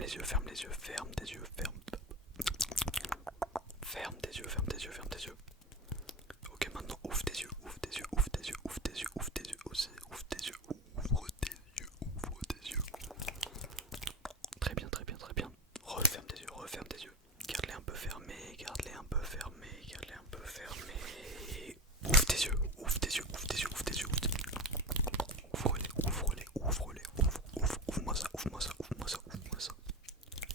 les yeux, ferme les yeux, ferme tes yeux, ferme. Ferme tes yeux, ferme tes yeux, ferme tes yeux. Ok, maintenant ouvre tes yeux, ouvre tes yeux, ouvre tes yeux, ouvre tes yeux, ouvre tes yeux, ouvre tes yeux, ouvre tes yeux, ouvre tes yeux. Très bien, très bien, très bien. Referme tes yeux, referme tes yeux. Garde-les un peu fermés, garde-les un peu fermés, garde-les un peu fermés. Ouvre tes yeux, ouvre tes yeux, ouvre tes yeux, ouvre tes yeux, ouvre tes yeux. Ouvre-les, ouvre-les, ouvre-les, ouvre-moi ça, ouvre-moi ça, ouvre-moi ça, ouvre-moi ça.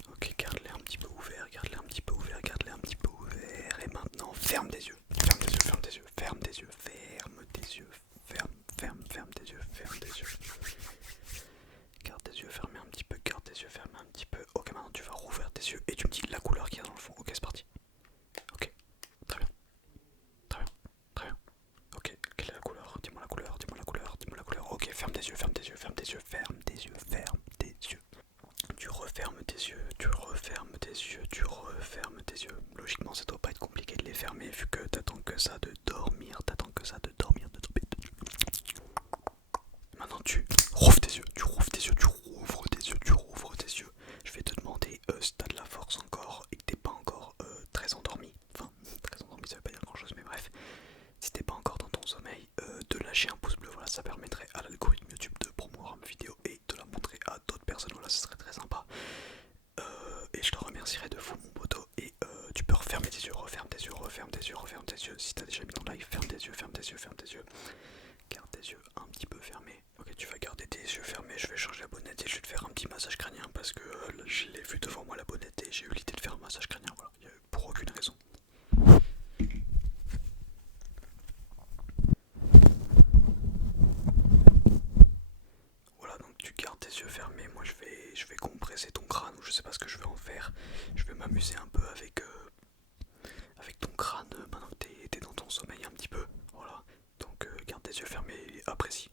Ok, garde-les un petit peu ouverts, garde-les un petit peu ouverts, garde-les un petit peu ouverts. Et maintenant, ferme tes yeux, ferme tes yeux, ferme tes yeux, ferme tes yeux, ferme tes yeux, ferme tes yeux, ferme tes yeux. Garde tes yeux fermés un petit peu, garde tes yeux fermés un petit peu. Ok, maintenant tu vas rouvrir tes yeux et tu me dis la couleur qu'il y a dans le fond. Ok, c'est parti. Ok, très bien, très bien, très bien. Ok, quelle est la couleur? Dis-moi la couleur, dis-moi la couleur, dis-moi la couleur. Ok, ferme tes yeux, ferme tes yeux, ferme tes yeux, ferme tes yeux, ferme tes yeux. Tu refermes tes yeux, tu refermes tes yeux, tu refermes tes yeux. Logiquement, ça doit pas être compliqué de les fermer vu que t'attends que ça de dormir, t'attends que ça de dormir, de dormir. Maintenant, tu rouvres tes yeux, tu rouvres tes yeux, tu rouvres tes yeux, tu rouvres tes yeux. Je vais te demander si t'as de la force encore et que t'es pas encore très endormi. Enfin, très endormi, ça veut pas dire grand chose, mais bref. Si t'es pas encore dans ton sommeil, de lâcher un pouce bleu, voilà, ça permettrait à l'algorithme YouTube de promouvoir ma vidéo et de la montrer à d'autres personnes, voilà, ça serait très sympa. Et je te remercierai de fou mon poteau. Et tu peux refermer tes yeux, referme tes yeux, referme tes yeux, referme tes yeux. Si t'as déjà mis ton live, ferme tes yeux, ferme tes yeux, ferme tes yeux. Garde tes yeux un petit peu fermés. Ok, tu vas garder tes yeux fermés, je vais changer la bonnette et je vais te faire un petit massage crânien parce que là, je l'ai vu devant moi la bonnette et j'ai eu l'idée de faire un massage crânien, voilà, pour aucune raison. Voilà, donc tu gardes tes yeux fermés, moi je vais compresser ton crâne ou je sais pas ce que je vais en faire. Je vais m'amuser un peu avec ton crâne maintenant que t'es dans ton sommeil un petit peu. Voilà, donc garde tes yeux fermés et apprécie.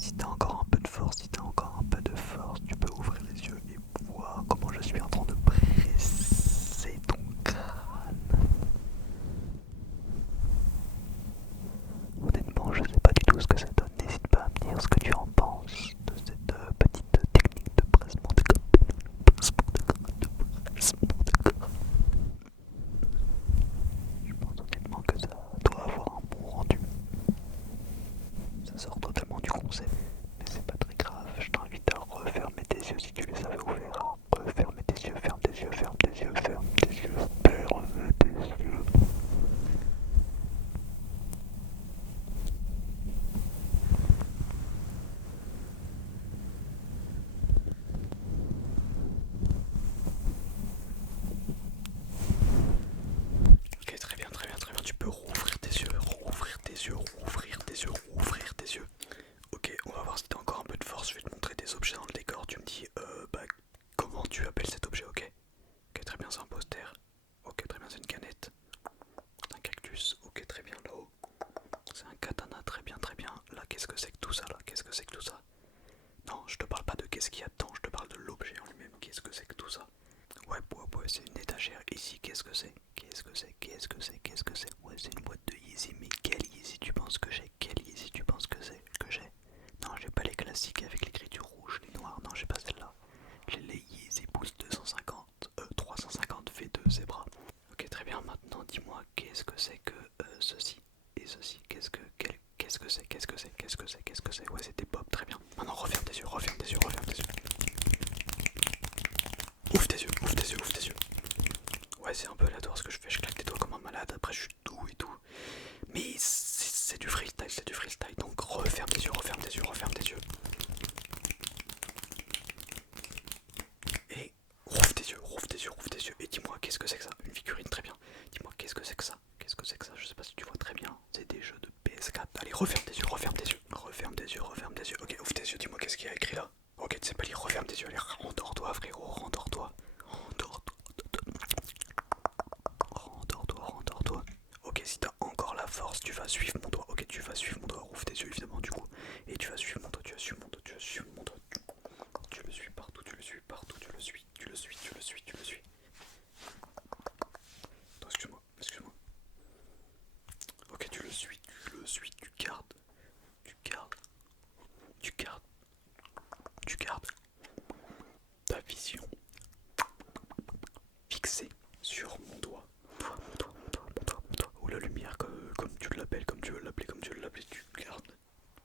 Si t'as encore un peu de force, si t'as encore un peu de force, tu peux ouvrir les yeux et voir comment je suis en train de presser ton crâne. Honnêtement, je sais pas du tout ce que ça donne. N'hésite pas à me dire ce que tu en penses de cette petite technique de pressement de crâne. Je pense honnêtement que ça doit avoir un bon rendu. Ça sort totalement du concept, mais c'est pas très grave. Je t'invite à refermer tes yeux si tu les avais ouverts. Referme tes yeux, ferme tes yeux, ferme tes yeux, ferme tes yeux, ferme tes yeux. Ok, très bien, très bien, très bien. Tu peux rouvrir tes yeux, rouvrir tes yeux, rouvrir tes yeux, rouvrir tes yeux. Ok, on va voir si t'as encore un peu de force. Je vais te montrer des objets dans le décor. Tu me dis, comment tu appelles cet objet, ok? Ok, très bien, c'est un poster. Ok, très bien, c'est une canette. Un cactus. Ok, très bien, là-haut. C'est un katana, très bien, très bien. Là, qu'est-ce que c'est que tout ça, là? Qu'est-ce que c'est que tout ça? Non, je te parle pas de qu'est-ce qu'il y a dedans, je te parle de l'objet en lui-même. Qu'est-ce que c'est que tout ça? Ouais, c'est une étagère. Ici, qu'est-ce que c'est? Qu'est-ce que c'est? Qu'est-ce que c'est? Qu'est-ce que c'est? Ouais, c'est une boîte de Yeezy. Mais quel Yeezy tu penses que j'ai? Quel Yeezy tu penses que c'est? Que j'ai? Non, j'ai pas les classiques avec l'écriture rouge, les noirs. Non, j'ai pas celle-là. J'ai les Yeezy Boost 250, 350 V2 Zebra. Ok, très bien. Maintenant, dis-moi, qu'est-ce que c'est que ceci et ceci? Qu'est-ce que c'est? Qu'est-ce que c'est? Qu'est-ce que c'est? Qu'est-ce que c'est? Ouais, c'était pop, très bien. Maintenant, referme tes yeux, referme tes yeux, referme tes yeux. Ouvre tes yeux, ouvre tes yeux, ouvre tes yeux. Ouais, c'est un peu aléatoire ce que je fais, je claque des doigts comme un malade, après je suis doux et tout. Mais c'est du freestyle, c'est du freestyle. Donc referme tes yeux, referme tes yeux, referme tes yeux. Et rouvre tes yeux, rouvre tes yeux, rouvre tes yeux. Et dis-moi, qu'est-ce que c'est que ça? Une figurine, très bien. Dis-moi, qu'est-ce que c'est que ça? Qu'est-ce que c'est que ça? Je sais pas si tu vois très bien. C'est des jeux de PS4. Allez, referme tes yeux, referme tes yeux. Referme tes yeux, referme tes yeux. Ok, ouvre tes yeux, dis-moi qu'est-ce qu'il y a écrit là. Ok, tu sais pas lire, referme tes yeux. Allez, rendors-toi, frérot, rendors-toi. Rendors-toi. Rendors-toi, rendors-toi. Ok, si vas suivre mon doigt. Ok, tu vas suivre mon doigt. Ouvre tes yeux évidemment du coup. Et tu vas suivre mon doigt, tu vas suivre mon doigt, tu vas suivre mon doigt. Tu le suis partout, tu le suis partout, tu le suis, tu le suis, tu le suis, tu le suis. Attends, excuse-moi, excuse-moi. Ok, tu le suis, tu gardes, tu gardes, tu gardes, tu gardes ta vision fixée sur mon doigt. Ou la lumière, comme tu l'appelles, comme tu veux l'appeler, comme tu veux l'appeler, tu gardes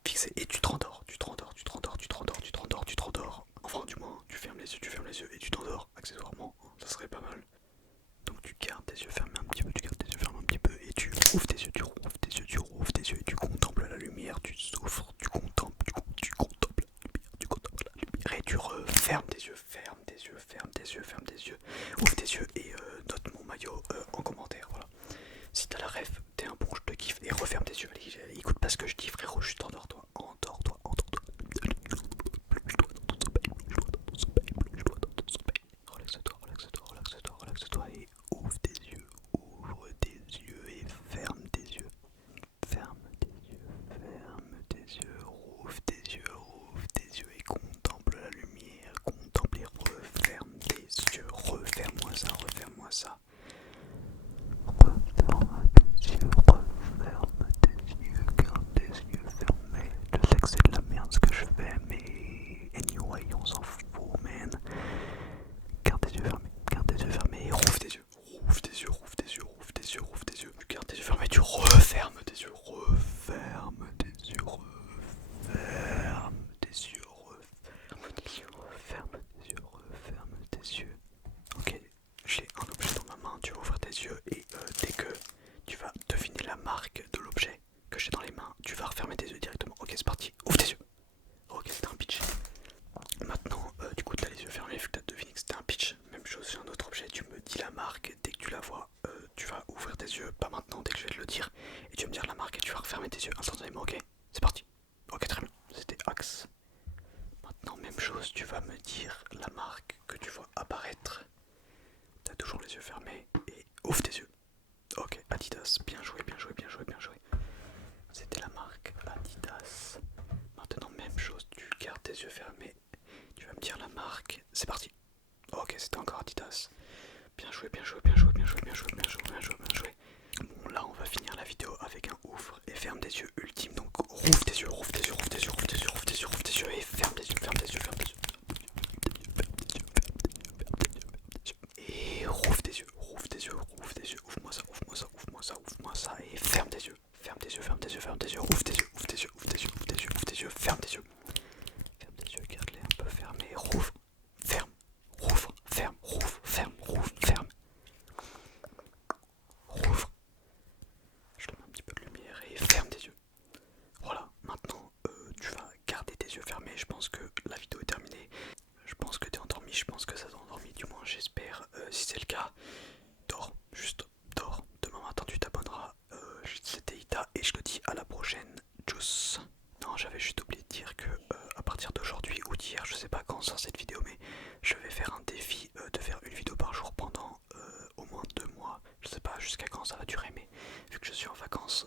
fixé et tu te rendors, tu te rendors, tu te rendors, tu te rendors, tu te rendors, tu te rendors. Enfin, du moins, tu fermes les yeux et tu t'endors, accessoirement, ça serait pas mal. Donc tu gardes tes yeux fermés un petit peu, tu gardes tes yeux fermés un petit peu et tu ouvres tes yeux, tu rouvres tes yeux, tu rouvres tes yeux et tu contemples la lumière, tu souffres, tu contemples, tu contemples la lumière, tu contemples la lumière et tu refermes tes yeux, ferme tes yeux, ferme tes yeux, ferme tes yeux, ouvre tes yeux et note mon maillot en commentaire, voilà. Si t'as la ref, t'es un bon, je te kiffe et referme tes yeux, allez, écoute pas ce que je dis frérot, juste endors-toi, endors-toi, endors-toi. Relaxe-toi, relaxe-toi, relaxe-toi, relaxe-toi et ouvre tes yeux et ferme tes yeux. Ferme tes yeux, ferme tes yeux, rouvre tes yeux et contemple la lumière, contemple et referme tes yeux, referme-moi ça, referme-moi ça. Referme tes yeux, garde tes yeux fermés. Je sais que c'est de la merde ce que je fais, mais anyway, on s'en fout, man. Garde tes yeux fermés, et rouvre tes yeux, rouvre tes yeux, rouvre tes yeux, rouvre tes yeux, rouvre tes yeux. Tu gardes tes yeux fermés, tu refermes tes yeux, referme tes yeux, referme tes yeux, referme tes yeux, referme tes yeux, referme tes yeux. Ok, j'ai un objet dans ma main, tu vas ouvrir tes yeux et dès que tu vas deviner la marque de l'objet que j'ai dans les mains, tu vas refermer tes yeux directement. Ok, c'est parti, ouvre tes yeux. Ok, c'était un pitch. Maintenant, du coup, t'as les yeux fermés vu que t'as deviné que c'était un pitch. Même chose, j'ai un autre objet, tu me dis la marque. Dès que tu la vois, tu vas ouvrir tes yeux, pas maintenant, dès que je vais te le dire. Et tu vas me dire la marque et tu vas refermer tes yeux instantanément, ok? C'est parti. Ok, très bien, c'était Axe. Maintenant, même chose, tu vas me dire la marque que tu vois apparaître. T'as toujours les yeux fermés et ouvre tes yeux. Ok, Adidas, bien joué, bien joué, bien joué, bien joué. C'était la marque Adidas. Maintenant, même chose, tu gardes tes yeux fermés. Tu vas me dire la marque. C'est parti. Ok, c'était encore Adidas. Bien joué, bien joué, bien joué, bien joué, bien joué, bien joué, bien joué, bien joué. Bon, là, on va finir la vidéo avec un ouvre et ferme des yeux ultime. Donc, rouvre tes yeux, rouvre tes yeux, rouvre tes yeux, rouvre tes yeux, rouvre tes yeux, rouvre tes yeux et ferme tes yeux, ferme tes yeux, ferme tes yeux. Et rouvre tes yeux, rouvre tes yeux, rouvre tes yeux, ouvre-moi ça, ouvre-moi ça, ouvre-moi ça, ouvre-moi ça et ferme tes yeux, ferme tes yeux, ferme tes yeux, ferme tes yeux, ouvre tes yeux, ouvre tes yeux, ouvre tes yeux, ouvre tes yeux, ouvre tes yeux, ferme tes yeux. Ferme tes yeux, garde-les un peu fermés, rouvre, ferme, rouvre, ferme, rouvre, ferme, rouvre, ferme. Rouvre. Je te mets un petit peu de lumière et ferme tes yeux. Voilà, maintenant tu vas garder tes yeux fermés. Je pense que la vidéo est terminée. Je pense que t'es endormi, je pense que ça t'a endormi, du moins j'espère. Si c'est le cas, dors, juste dors. Demain matin tu t'abonneras. C'était Ita et je te dis à la prochaine. Tchuss. Non, j'avais juste oublié de dire que à partir d'aujourd'hui ou d'hier, je sais pas quand sort cette vidéo, mais je vais faire un défi de faire une vidéo par jour pendant au moins 2 mois. Je sais pas jusqu'à quand ça va durer, mais vu que je suis en vacances,